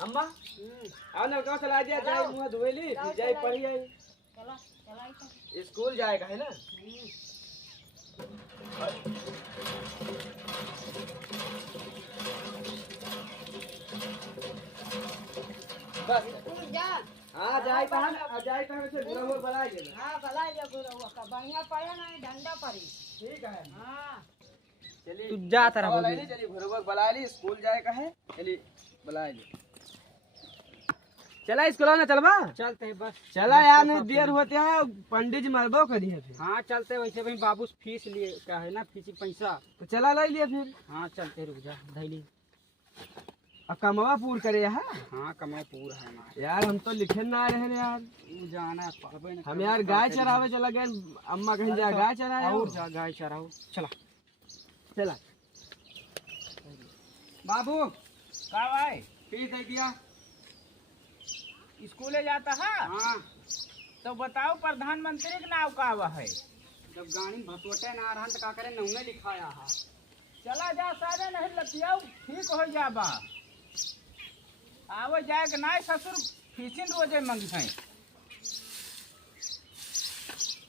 अम्मा आओ ना गाँव चला दिया जाए मुँह धोएली जाए पढ़ी आई चला चला स्कूल जाएगा है ना। बस जा हाँ जाए कहाँ जाए कहाँ से बुरा हुआ बलाए जे हाँ भला जा गुरु हुआ का बढ़िया पड़े ना डंडा पड़ी। ठीक है। हाँ चलिए तू जा तारा बोल चलिए घरवा बुला ली स्कूल जाए का है चलिए बुलाए ली चला स्कूल ना चलबा चलते हैं बस। चला यार नहीं देर होते है पंडित जी मरबो करी है फिर। हाँ चलते हैं, वैसे भाई बाबू फीस लिए का है ना, फीस पैसा तो चला ले लिए फिर। हाँ चलते रुक जा धैली। अब कमवा पूर करे है। हाँ कमाओ पूरा है हमारा यार हम तो लिखे ना आ रहे हैं यार। जाना पाबे ना हम यार गाय चरावे चला गए अम्मा कहीं जा गाय चराए और जा गाय चराओ चला चला बाबू का भाई फीस दे दिया स्कूले जाता है। हाँ तो बताओ प्रधानमंत्री के नाम का हुआ है। जब गाड़ी भसोटे ना रहन तो का करे नौने लिखाया है। चला जा सारे नहीं लतियाओ ठीक हो जाबा। आवो जाए के ना ससुर फीसिन रोजे मंगी है।